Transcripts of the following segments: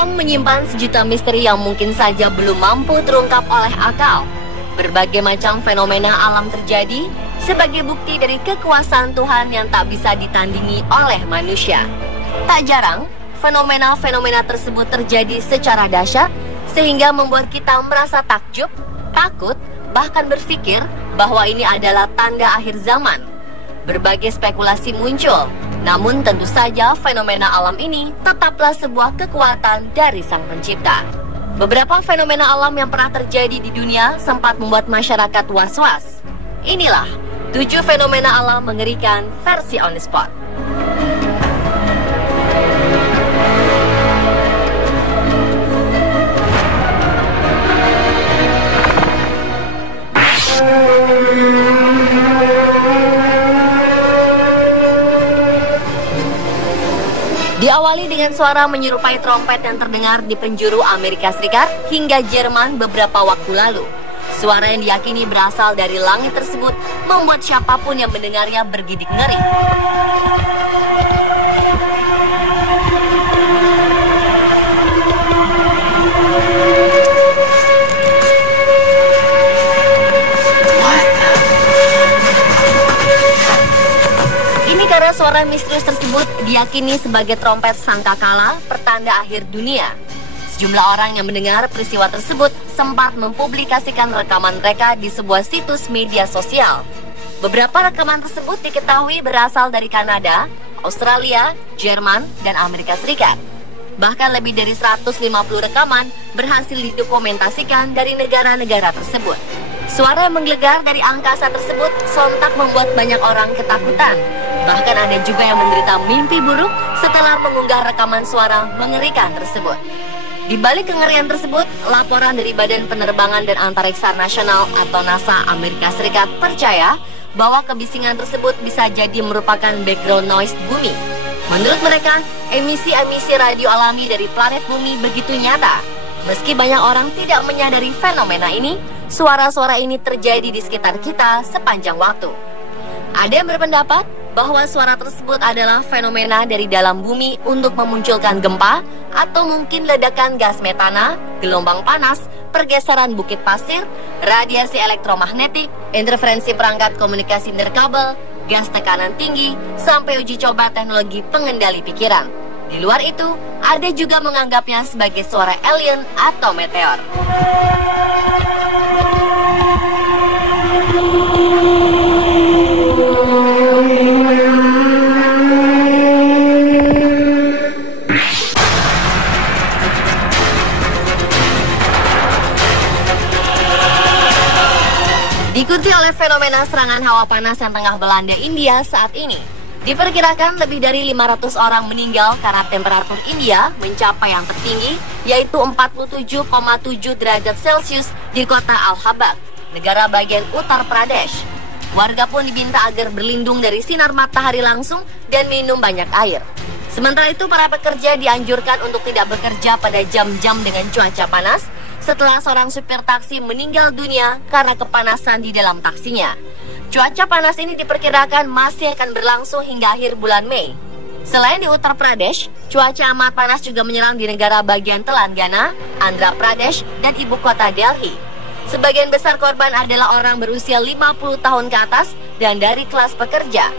Alam menyimpan sejuta misteri yang mungkin saja belum mampu terungkap oleh akal. Berbagai macam fenomena alam terjadi sebagai bukti dari kekuasaan Tuhan yang tak bisa ditandingi oleh manusia. Tak jarang, fenomena-fenomena tersebut terjadi secara dahsyat sehingga membuat kita merasa takjub, takut, bahkan berpikir bahwa ini adalah tanda akhir zaman. Berbagai spekulasi muncul, namun tentu saja fenomena alam ini tetaplah sebuah kekuatan dari Sang Pencipta. Beberapa fenomena alam yang pernah terjadi di dunia sempat membuat masyarakat was-was. Inilah 7 fenomena alam mengerikan versi On The Spot. Diawali dengan suara menyerupai trompet yang terdengar di penjuru Amerika Serikat hingga Jerman beberapa waktu lalu. Suara yang diyakini berasal dari langit tersebut membuat siapapun yang mendengarnya bergidik ngeri. Karena suara misterius tersebut diyakini sebagai trompet sangkakala pertanda akhir dunia. Sejumlah orang yang mendengar peristiwa tersebut sempat mempublikasikan rekaman mereka di sebuah situs media sosial. Beberapa rekaman tersebut diketahui berasal dari Kanada, Australia, Jerman, dan Amerika Serikat. Bahkan lebih dari 150 rekaman berhasil didokumentasikan dari negara-negara tersebut. Suara yang menggelegar dari angkasa tersebut sontak membuat banyak orang ketakutan. Bahkan ada juga yang menderita mimpi buruk setelah mengunggah rekaman suara mengerikan tersebut. Di balik kengerian tersebut, laporan dari Badan Penerbangan dan Antariksa Nasional atau NASA Amerika Serikat percaya bahwa kebisingan tersebut bisa jadi merupakan background noise bumi. Menurut mereka, emisi-emisi radio alami dari planet bumi begitu nyata. Meski banyak orang tidak menyadari fenomena ini, suara-suara ini terjadi di sekitar kita sepanjang waktu. Ada yang berpendapat bahwa suara tersebut adalah fenomena dari dalam bumi untuk memunculkan gempa atau mungkin ledakan gas metana, gelombang panas, pergeseran bukit pasir, radiasi elektromagnetik, interferensi perangkat komunikasi nirkabel, gas tekanan tinggi, sampai uji coba teknologi pengendali pikiran. Di luar itu, ada juga menganggapnya sebagai suara alien atau meteor. Diikuti oleh fenomena serangan hawa panas yang tengah melanda India saat ini. Diperkirakan lebih dari 500 orang meninggal karena temperatur India mencapai yang tertinggi, yaitu 47,7 derajat Celcius di kota Allahabad, negara bagian Uttar Pradesh. Warga pun diminta agar berlindung dari sinar matahari langsung dan minum banyak air. Sementara itu, para pekerja dianjurkan untuk tidak bekerja pada jam-jam dengan cuaca panas setelah seorang supir taksi meninggal dunia karena kepanasan di dalam taksinya. Cuaca panas ini diperkirakan masih akan berlangsung hingga akhir bulan Mei. Selain di Uttar Pradesh, cuaca amat panas juga menyerang di negara bagian Telangana, Andhra Pradesh, dan ibu kota Delhi. Sebagian besar korban adalah orang berusia 50 tahun ke atas dan dari kelas pekerja.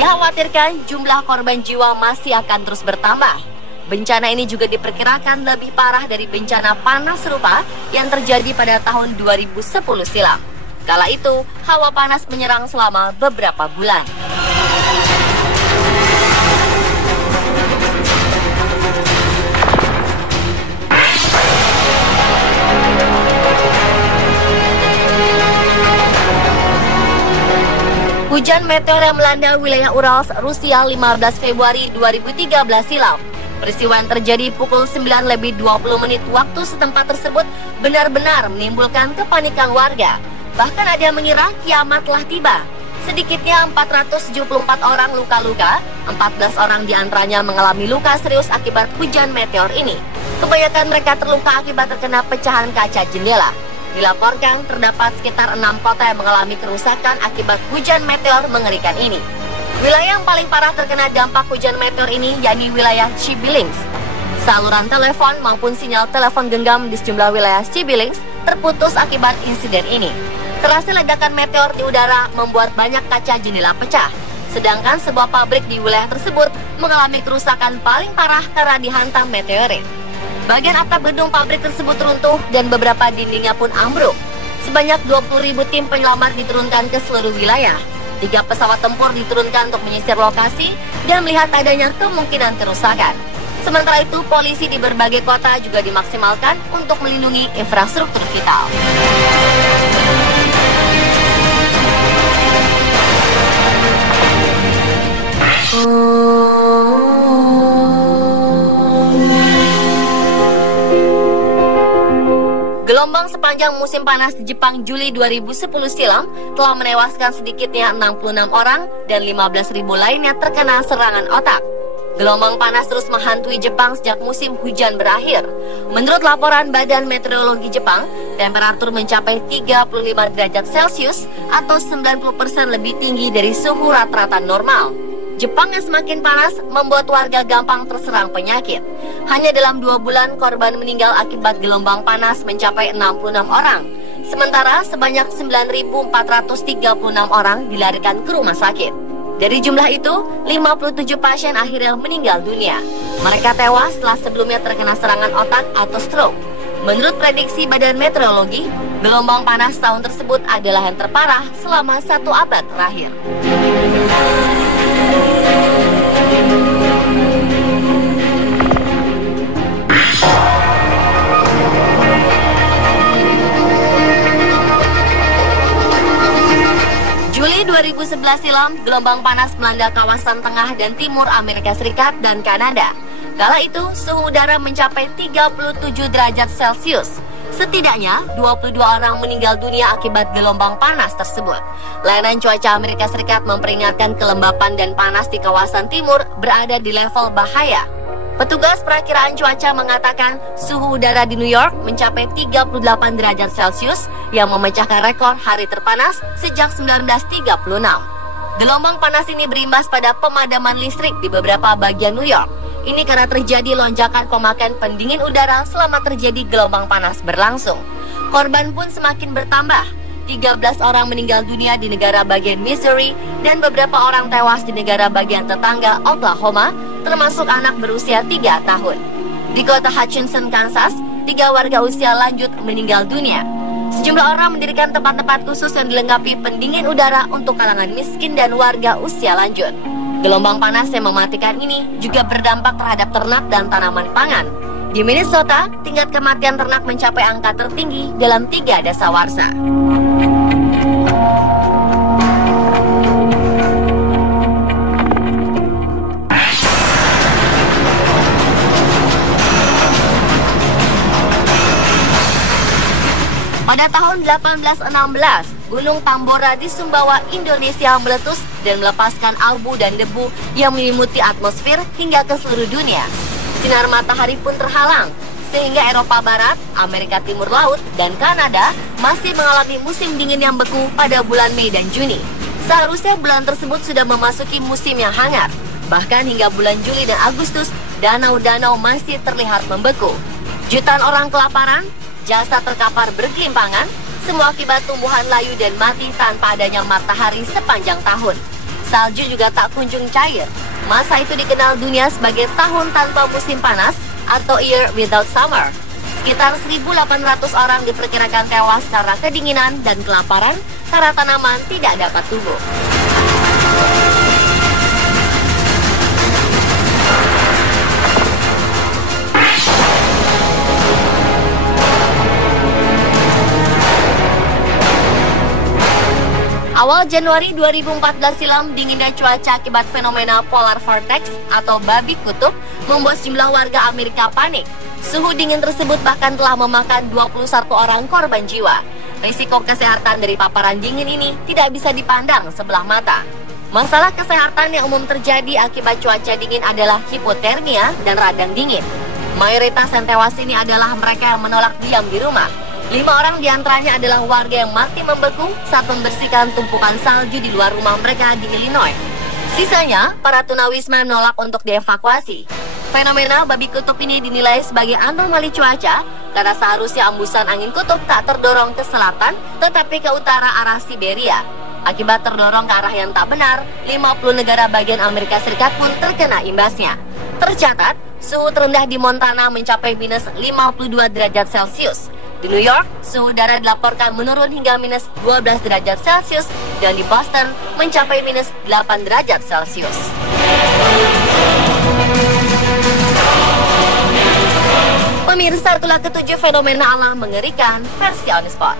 Dikhawatirkan jumlah korban jiwa masih akan terus bertambah. Bencana ini juga diperkirakan lebih parah dari bencana panas serupa yang terjadi pada tahun 2010 silam. Kala itu, hawa panas menyerang selama beberapa bulan. Hujan meteor yang melanda wilayah Urals, Rusia 15 Februari 2013 silam. Peristiwa yang terjadi pukul 9:20 waktu setempat tersebut benar-benar menimbulkan kepanikan warga. Bahkan ada yang mengira kiamat telah tiba. Sedikitnya 474 orang luka-luka, 14 orang diantaranya mengalami luka serius akibat hujan meteor ini. Kebanyakan mereka terluka akibat terkena pecahan kaca jendela. Dilaporkan terdapat sekitar 6 kota yang mengalami kerusakan akibat hujan meteor mengerikan ini. Wilayah yang paling parah terkena dampak hujan meteor ini yakni wilayah Cibilings. Saluran telepon maupun sinyal telepon genggam di sejumlah wilayah Cibilings terputus akibat insiden ini. Kerasnya ledakan meteor di udara membuat banyak kaca jendela pecah. Sedangkan sebuah pabrik di wilayah tersebut mengalami kerusakan paling parah karena dihantam meteorit. Bagian atap gedung pabrik tersebut runtuh dan beberapa dindingnya pun ambruk. Sebanyak 20.000 tim penyelamat diturunkan ke seluruh wilayah. 3 pesawat tempur diturunkan untuk menyisir lokasi dan melihat adanya kemungkinan kerusakan. Sementara itu, polisi di berbagai kota juga dimaksimalkan untuk melindungi infrastruktur vital. Gelombang sepanjang musim panas di Jepang Juli 2010 silam telah menewaskan sedikitnya 66 orang dan 15.000 lainnya terkena serangan otak. Gelombang panas terus menghantui Jepang sejak musim hujan berakhir. Menurut laporan Badan Meteorologi Jepang, temperatur mencapai 35 derajat Celcius atau 90% lebih tinggi dari suhu rata-rata normal. Jepang yang semakin panas membuat warga gampang terserang penyakit. Hanya dalam 2 bulan korban meninggal akibat gelombang panas mencapai 66 orang. Sementara sebanyak 9.436 orang dilarikan ke rumah sakit. Dari jumlah itu, 57 pasien akhirnya meninggal dunia. Mereka tewas setelah sebelumnya terkena serangan otak atau stroke. Menurut prediksi Badan Meteorologi, gelombang panas tahun tersebut adalah yang terparah selama 1 abad terakhir. Juli 2011 silam, gelombang panas melanda kawasan tengah dan timur Amerika Serikat dan Kanada. Kala itu, suhu udara mencapai 37 derajat Celcius. Setidaknya, 22 orang meninggal dunia akibat gelombang panas tersebut. Layanan Cuaca Amerika Serikat memperingatkan kelembapan dan panas di kawasan timur berada di level bahaya. Petugas perakiraan cuaca mengatakan suhu udara di New York mencapai 38 derajat Celcius yang memecahkan rekor hari terpanas sejak 1936. Gelombang panas ini berimbas pada pemadaman listrik di beberapa bagian New York. Ini karena terjadi lonjakan pemakaian pendingin udara selama terjadi gelombang panas berlangsung. Korban pun semakin bertambah. 13 orang meninggal dunia di negara bagian Missouri dan beberapa orang tewas di negara bagian tetangga Oklahoma, termasuk anak berusia 3 tahun. Di kota Hutchinson, Kansas, 3 warga usia lanjut meninggal dunia. Sejumlah orang mendirikan tempat-tempat khusus yang dilengkapi pendingin udara untuk kalangan miskin dan warga usia lanjut. Gelombang panas yang mematikan ini juga berdampak terhadap ternak dan tanaman pangan. Di Minnesota, tingkat kematian ternak mencapai angka tertinggi dalam 3 dasawarsa. Pada tahun 1816, Gunung Tambora di Sumbawa, Indonesia meletus dan melepaskan abu dan debu yang menyelimuti atmosfer hingga ke seluruh dunia. Sinar matahari pun terhalang, sehingga Eropa Barat, Amerika Timur Laut, dan Kanada masih mengalami musim dingin yang beku pada bulan Mei dan Juni. Seharusnya bulan tersebut sudah memasuki musim yang hangat. Bahkan hingga bulan Juli dan Agustus, danau-danau masih terlihat membeku. Jutaan orang kelaparan, jasa terkapar bergelimpangan, semua akibat tumbuhan layu dan mati tanpa adanya matahari sepanjang tahun. Salju juga tak kunjung cair. Masa itu dikenal dunia sebagai tahun tanpa musim panas atau Year Without Summer. Sekitar 1.800 orang diperkirakan tewas karena kedinginan dan kelaparan karena tanaman tidak dapat tumbuh. Awal Januari 2014 silam, dinginnya cuaca akibat fenomena polar vortex atau babi kutub membuat sejumlah warga Amerika panik. Suhu dingin tersebut bahkan telah memakan 21 orang korban jiwa. Risiko kesehatan dari paparan dingin ini tidak bisa dipandang sebelah mata. Masalah kesehatan yang umum terjadi akibat cuaca dingin adalah hipotermia dan radang dingin. Mayoritas yang tewas ini adalah mereka yang menolak diam di rumah. 5 orang diantaranya adalah warga yang mati membeku saat membersihkan tumpukan salju di luar rumah mereka di Illinois. Sisanya, para tunawisma menolak untuk dievakuasi. Fenomena babi kutub ini dinilai sebagai anomali cuaca karena seharusnya embusan angin kutub tak terdorong ke selatan tetapi ke utara arah Siberia. Akibat terdorong ke arah yang tak benar, 50 negara bagian Amerika Serikat pun terkena imbasnya. Tercatat, suhu terendah di Montana mencapai minus 52 derajat Celcius. Di New York, suhu udara dilaporkan menurun hingga minus 12 derajat Celcius dan di Boston mencapai minus 8 derajat Celcius. Pemirsa, itulah ketujuh fenomena alam mengerikan versi On The Spot.